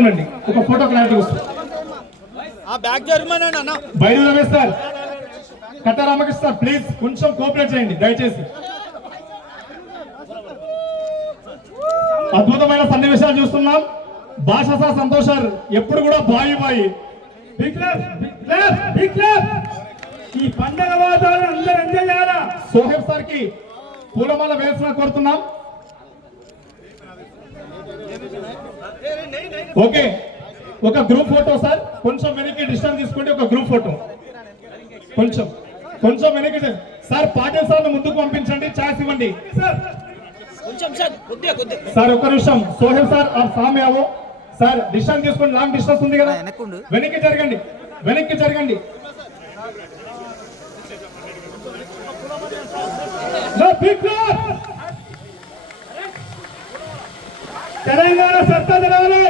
ఉండండి, ఒక photo clarity వస్తుంది. బైరు రమేష్ సార్, కట్ట రామకృష్ణ సార్, ప్లీజ్ కొంచెం కోఆపరేట్ చేయండి దయచేసి. అద్భుతమైన సన్నివేశాలు చూస్తున్నాం. భాషా సంతోష్ సార్ ఎప్పుడు కూడా బాయి బాయి. ఈ పండగ వాతావరణం అందరూ ఎంజాయ్ చేయాలా. సోహెబ్ సార్ కి పూలమాల వేయాల్సిన కోరుతున్నాం. ఓకే, ఒక గ్రూప్ ఫోటో సార్, కొంచెం వెనక్కి డిస్టెన్స్ తీసుకోండి. ఒక గ్రూప్ ఫోటో కొంచెం వెనక్కి సార్. పాటిల్ సార్ ముందుకు పంపించండి, ఛాన్స్ ఇవ్వండి సార్. ఒక్క నిమిషం, సోహెబ్ సార్ ఆ సామే ఆవో సార్, డిస్టెన్స్ తీసుకోండి, లాంగ్ డిస్టెన్స్ ఉంది కదా. వెనక్కి జరగండి. తెలంగాణ సత్తా తెలవాలి.